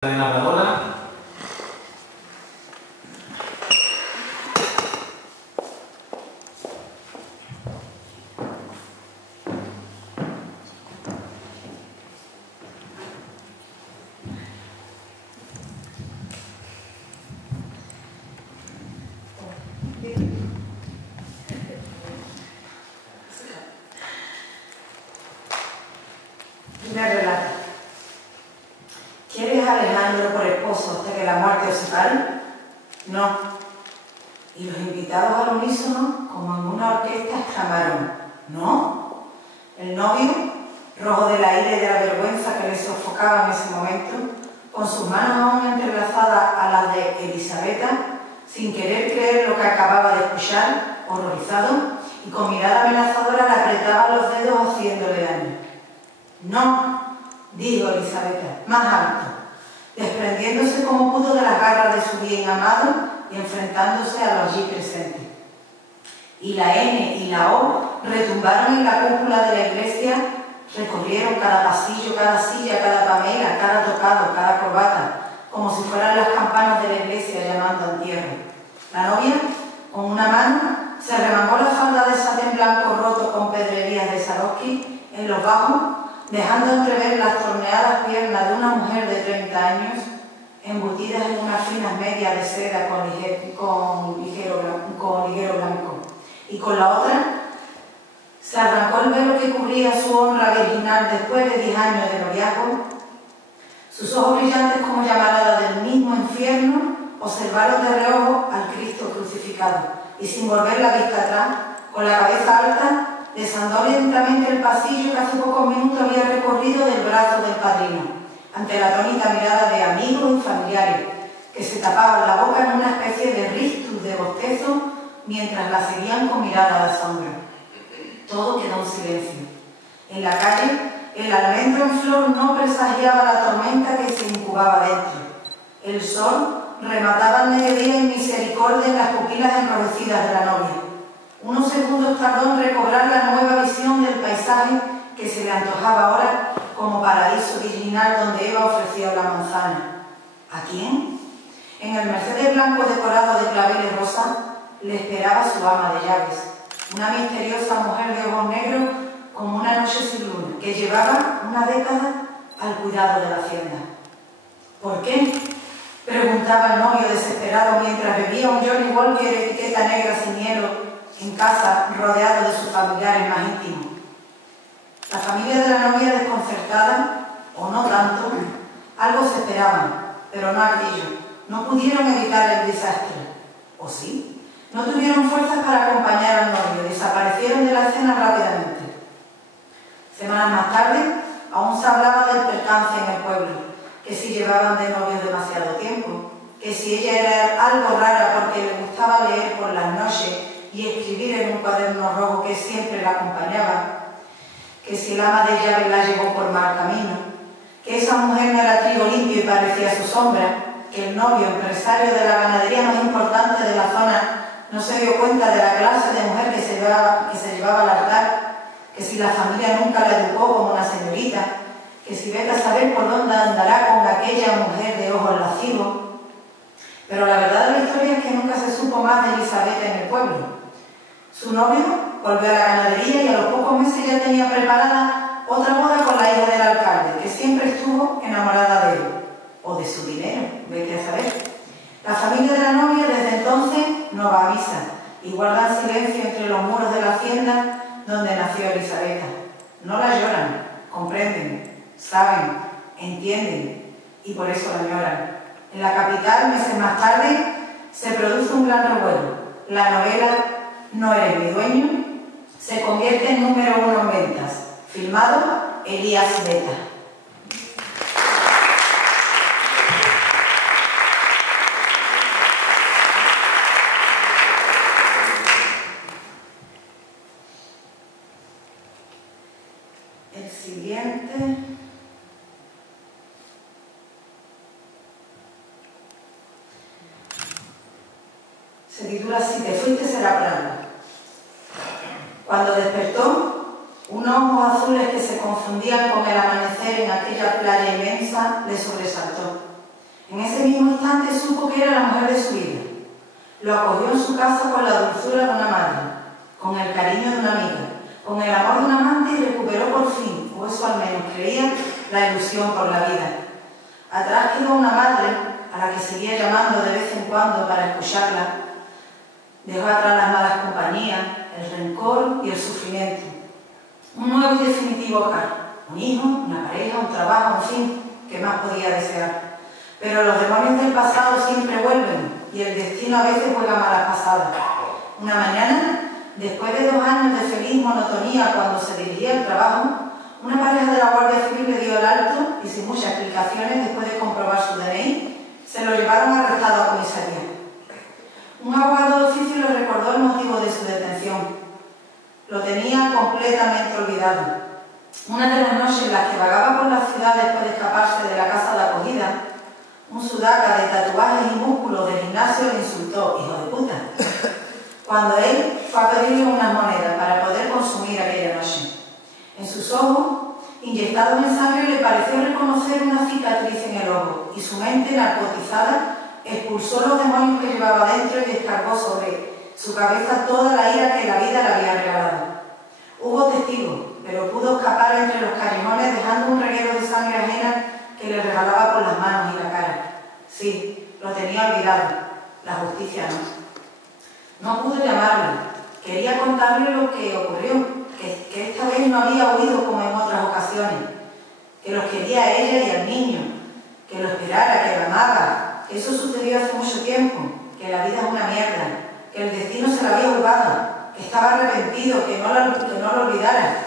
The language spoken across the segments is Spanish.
de narradora. Primer relato. ¿Quieres a Alejandro por esposo hasta que la muerte os separe? No. Y los invitados al unísono, como en una orquesta, exclamaron: ¿no? El novio, rojo de la ira y de la vergüenza que le sofocaba en ese momento, con sus manos aún entrelazadas a las de Elisabetta, sin querer creer lo que acababa de escuchar, horrorizado, y con mirada amenazadora le apretaba los dedos haciéndole daño. No, dijo Elisabetta, más alto, desprendiéndose como pudo de las garras de su bien amado y enfrentándose a los allí presentes. Y la N y la O retumbaron en la cúpula de la iglesia, recorrieron cada pasillo, cada silla, cada pamela, cada tocado, cada corbata, como si fueran las campanas de la iglesia llamando a entierro. La novia, con una mano, se remangó la falda de satén blanco roto con pedrerías de Swarovski en los bajos, dejando entrever las torneadas piernas de una mujer de 30 años, embutidas en unas finas medias de seda con ligero blanco. Y con la otra, se arrancó el velo que cubría su honra virginal después de 10 años de noviazgo. Sus ojos brillantes como llamaradas del mismo infierno observaron de reojo al Cristo crucificado y, sin volver la vista atrás, con la cabeza alta, desandó lentamente el pasillo que hace pocos minutos había recorrido del brazo del padrino, ante la atónita mirada de amigos y familiares, que se tapaban la boca en una especie de rictus de bostezo mientras la seguían con mirada de asombro. Todo quedó en silencio. En la calle, el almendro en flor no presagiaba la tormenta que se incubaba dentro. El sol remataba al mediodía en misericordia en las pupilas enrojecidas de la novia. Unos segundos tardó en recobrar la nueva visión del paisaje que se le antojaba ahora como paraíso virginal donde Eva ofreció la manzana. ¿A quién? En el Mercedes blanco decorado de claveles rosas le esperaba su ama de llaves, una misteriosa mujer de ojos negros como una noche sin luna, que llevaba una década al cuidado de la hacienda. ¿Por qué?, preguntaba el novio desesperado mientras bebía un Johnny Walker etiqueta negra sin hielo en casa, rodeado de sus familiares más íntimos. La familia de la novia, desconcertada, o no tanto, algo se esperaban, pero no aquello. No pudieron evitar el desastre. ¿O sí? No tuvieron fuerzas para acompañar al novio, desaparecieron de la escena rápidamente. Semanas más tarde, aún se hablaba del percance en el pueblo, que si llevaban de novios demasiado tiempo, que si ella era algo rara porque le gustaba leer por las noches y escribir en un cuaderno rojo que siempre la acompañaba, que si el ama de llaves la llevó por mal camino, que esa mujer no era trigo limpio y parecía su sombra, que el novio, empresario de la ganadería más importante de la zona, no se dio cuenta de la clase de mujer que se llevaba al altar, que si la familia nunca la educó como una señorita, que si vete a saber por dónde andará con aquella mujer de ojos lascivos. Pero la verdad de la historia es que nunca se supo más de Elisabetta en el pueblo. Su novio volvió a la ganadería y a los pocos meses ya tenía preparada otra boda con la hija del alcalde, que siempre estuvo enamorada de él, o de su dinero, vete a saber. La familia de la novia desde entonces no va a misa y guardan silencio entre los muros de la hacienda donde nació Elisabetta. No la lloran, comprenden, saben, entienden y por eso la lloran. En la capital, meses más tarde, se produce un gran revuelo. La novela No eres mi dueño se convierte en número 1 en ventas. Filmado Elías Beta. El siguiente se titula Si te fuiste será plano. Cuando despertó, unos ojos azules que se confundían con el amanecer en aquella playa inmensa le sobresaltó. ese mismo instante supo que era la mujer de su vida. Lo acogió en su casa con la dulzura de una madre, con el cariño de una amiga, con el amor de un amante y recuperó por fin, o eso al menos creía, la ilusión por la vida. Atrás quedó una madre a la que seguía llamando de vez en cuando para escucharla. Dejó atrás las malas compañías, el rencor y el sufrimiento. Un nuevo y definitivo hogar, un hijo, una pareja, un trabajo, en fin, ¿qué más podía desear? Pero los demonios del pasado siempre vuelven y el destino a veces juega malas pasadas. Una mañana, después de 2 años de feliz monotonía cuando se dirigía al trabajo, una pareja de la Guardia Civil le dio el alto y sin muchas explicaciones, después de comprobar su DNI, se lo llevaron arrestado a comisaría. Un abogado de oficio le recordó el motivo de su detención. Lo tenía completamente olvidado. Una de las noches en las que vagaba por la ciudad después de escaparse de la casa de acogida, un sudaca de tatuajes y músculos del gimnasio le insultó, hijo de puta, cuando él fue a pedirle unas monedas para poder consumir aquella noche. En sus ojos, inyectados en sangre, le pareció reconocer una cicatriz en el ojo y su mente, narcotizada, expulsó los demonios que llevaba dentro y descargó sobre su cabeza toda la ira que la vida le había regalado. Hubo testigos, pero pudo escapar entre los callejones dejando un reguero de sangre ajena que le regalaba por las manos y la cara. Sí, lo tenía olvidado. La justicia no. No pudo llamarla. Quería contarle lo que ocurrió, que esta vez no había huido como en otras ocasiones, que los quería a ella y al niño, que lo esperara, que lo amaba, que eso sucedió hace mucho tiempo, que la vida es una mierda, que el destino se la había jugado, que estaba arrepentido, que no lo olvidara.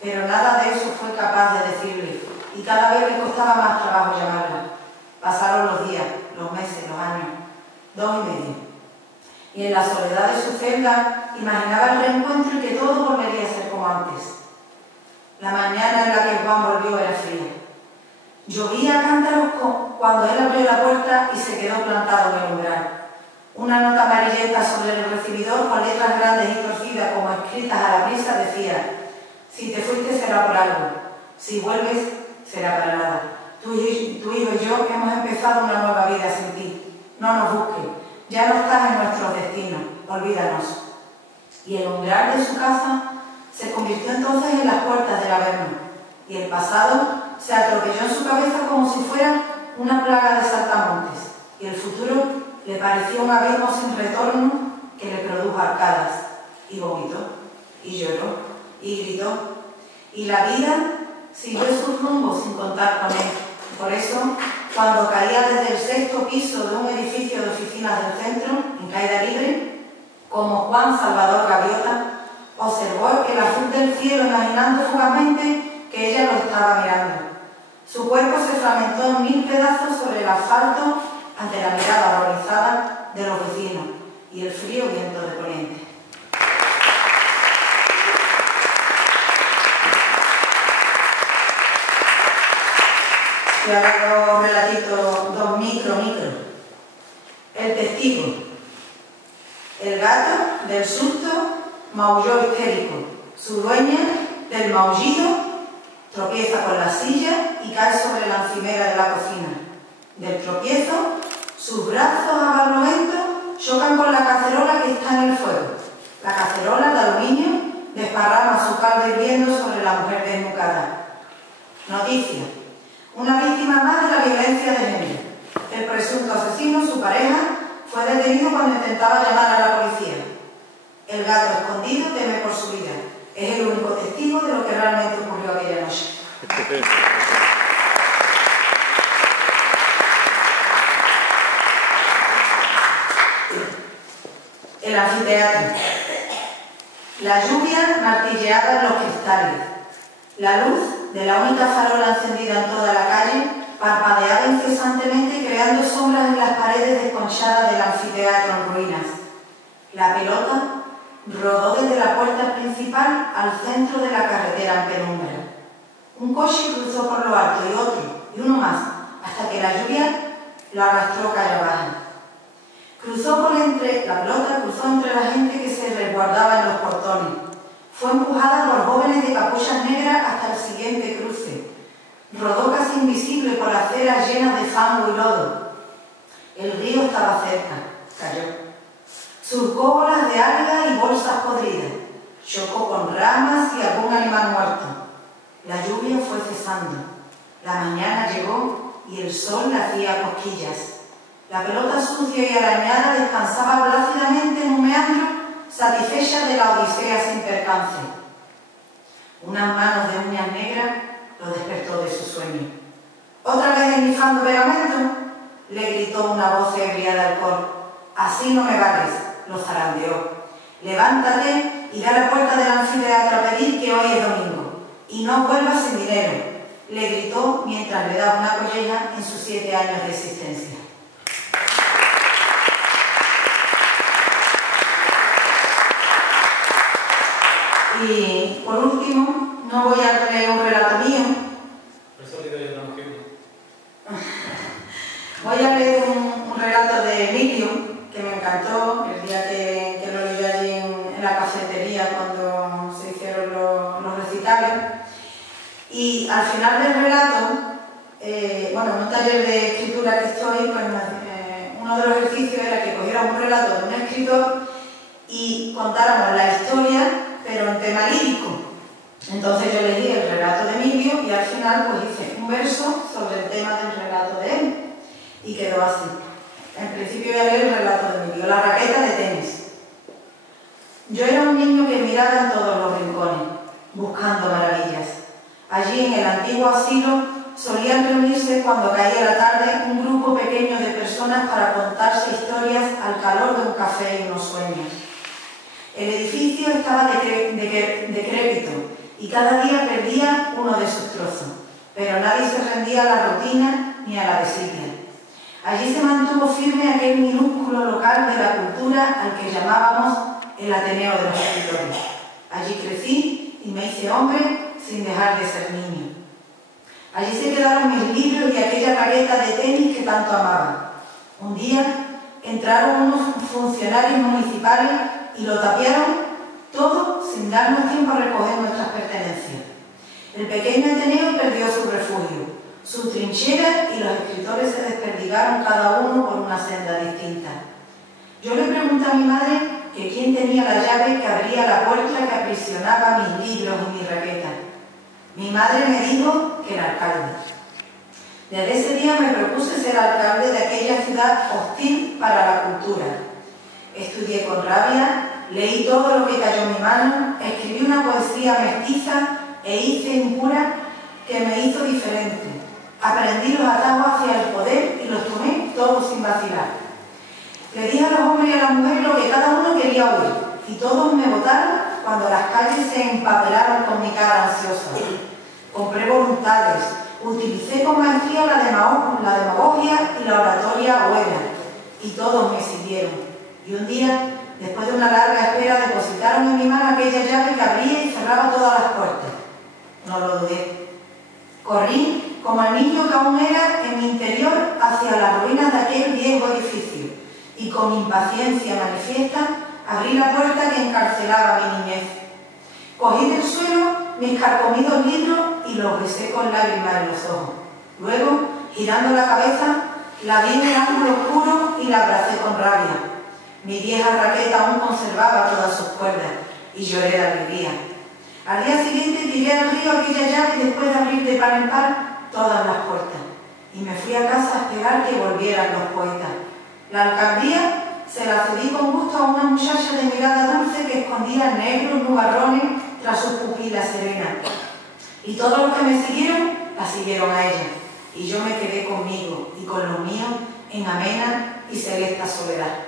Pero nada de eso fue capaz de decirle, y cada vez le costaba más trabajo llamarla. Pasaron los días, los meses, los años, 2 y medio. Y en la soledad de su celda imaginaba el reencuentro y que todo volvería a ser como antes. La mañana en la que Juan volvió era fría. Llovía a cántaros cuando él abrió la puerta y se quedó plantado en el umbral. Una nota amarillenta sobre el recibidor con letras grandes y torcidas como escritas a la prisa decía: si te fuiste será por algo, si vuelves será para nada. Tu hijo y yo hemos empezado una nueva vida sin ti. No nos busques, ya no estás en nuestros destinos, olvídanos. Y el umbral de su casa se convirtió entonces en las puertas del Averno, y el pasado se atropelló en su cabeza como si fuera una plaga de saltamontes, y el futuro le pareció un abismo sin retorno que le produjo arcadas, y vomitó, y lloró, y gritó, y la vida siguió su rumbo sin contar con él. Por eso, cuando caía desde el 6º piso de un edificio de oficinas del centro, en caída libre, como Juan Salvador Gaviota, observó el azul del cielo imaginando fugazmente que ella lo estaba mirando. Su cuerpo se fragmentó en 1000 pedazos sobre el asfalto ante la mirada horrorizada de los vecinos y el frío viento de poniente. Y ahora 2 relatitos, 2 micro. El testigo. El gato, del susto, maulló histérico. Su dueña, del maullido, tropieza con la silla y cae sobre la encimera de la cocina. Del tropiezo, sus brazos abarroentos chocan con la cacerola que está en el fuego. La cacerola de aluminio desparrama su caldo hirviendo sobre la mujer desnucada. Noticia. Una víctima más de la violencia de género. El presunto asesino, su pareja, fue detenido cuando intentaba llamar a la policía. El gato escondido teme por su vida. Es el único testigo de lo que realmente ocurrió aquella noche. El anfiteatro. La lluvia martilleaba en los cristales. La luz de la única farola encendida en toda la calle parpadeaba incesantemente creando sombras en las paredes desconchadas del anfiteatro en ruinas. La pelota rodó desde la puerta principal al centro de la carretera en penumbra. Un coche cruzó por lo alto y otro, y uno más, hasta que la lluvia lo arrastró calle abajo. La pelota cruzó entre la gente que se resguardaba en los portones. Fue empujada por jóvenes de capuchas negras hasta el siguiente cruce. Rodó casi invisible por aceras llenas de fango y lodo. El río estaba cerca, cayó. Surcó olas de algas y bolsas podridas. Chocó con ramas y algún animal muerto. La lluvia fue cesando. La mañana llegó y el sol le hacía cosquillas. La pelota sucia y arañada descansaba plácidamente en un meandro, satisfecha de la odisea sin percance. Unas manos de uñas negras lo despertó de su sueño. ¿Otra vez esnifando pegamento? Le gritó una voz ebria de alcohol. Así no me vales, lo zarandeó. Levántate y ve a la puerta del anfiteatro a pedir que hoy es domingo. Y no vuelvas sin dinero, le gritó mientras le daba una colleja en sus 7 años de existencia. Y por último, no voy a leer un relato mío. Voy a leer un relato de Emilio, que me encantó el día que lo leí allí en la cafetería cuando se hicieron los recitales. Y al final del relato, en un taller de escritura que estoy, pues uno de los ejercicios era que cogiéramos un relato de un escritor y contáramos la historia, pero en tema lírico. Entonces yo leí el relato de Emilio y al final pues hice un verso sobre el tema del relato de él. Y quedó así. En principio voy a leer el relato de Emilio. La raqueta de tenis. Yo era un niño que miraba en todos los rincones, buscando maravillas. Allí en el antiguo asilo solían reunirse cuando caía la tarde un grupo pequeño de personas para contarse historias al calor de un café y unos sueños. El edificio estaba decrépito y cada día perdía uno de sus trozos, pero nadie se rendía a la rutina ni a la desidia. Allí se mantuvo firme aquel minúsculo local de la cultura al que llamábamos el Ateneo de los Escritores. Allí crecí y me hice hombre sin dejar de ser niño. Allí se quedaron mis libros y aquella raqueta de tenis que tanto amaba. Un día entraron unos funcionarios municipales y lo tapiaron todo sin darnos tiempo a recoger nuestras pertenencias. El pequeño Ateneo perdió su refugio, su trinchera, y los escritores se desperdigaron cada uno por una senda distinta. Yo le pregunté a mi madre que quién tenía la llave que abría la puerta que aprisionaba mis libros y mi raqueta. Mi madre me dijo que el alcalde. Desde ese día me propuse ser alcalde de aquella ciudad hostil para la cultura. Estudié con rabia, leí todo lo que cayó en mi mano, escribí una poesía mestiza e hice impura que me hizo diferente. Aprendí los atajos hacia el poder y los tomé todos sin vacilar. Le dije a los hombres y a las mujeres lo que cada uno quería oír, y todos me votaron cuando las calles se empapelaron con mi cara ansiosa. Compré voluntades, utilicé con maestría la demagogia y la oratoria buena, y todos me siguieron. Y un día, después de una larga espera, depositaron en mi mano aquella llave que abría y cerraba todas las puertas. No lo dudé. Corrí como el niño que aún era en mi interior hacia las ruinas de aquel viejo edificio y con impaciencia manifiesta abrí la puerta que encarcelaba mi niñez. Cogí del suelo mis carcomidos libros y los besé con lágrimas en los ojos. Luego, girando la cabeza, la vi en el ángulo oscuro y la abracé con rabia. Mi vieja raqueta aún conservaba todas sus cuerdas y lloré de alegría. Al día siguiente tiré al río aquella llave después de abrir de par en par todas las puertas y me fui a casa a esperar que volvieran los poetas. La alcaldía se la cedí con gusto a una muchacha de mirada dulce que escondía negros nubarrones tras sus pupilas serenas. Y todos los que me siguieron, la siguieron a ella. Y yo me quedé conmigo y con lo mío en amena y celeste soledad.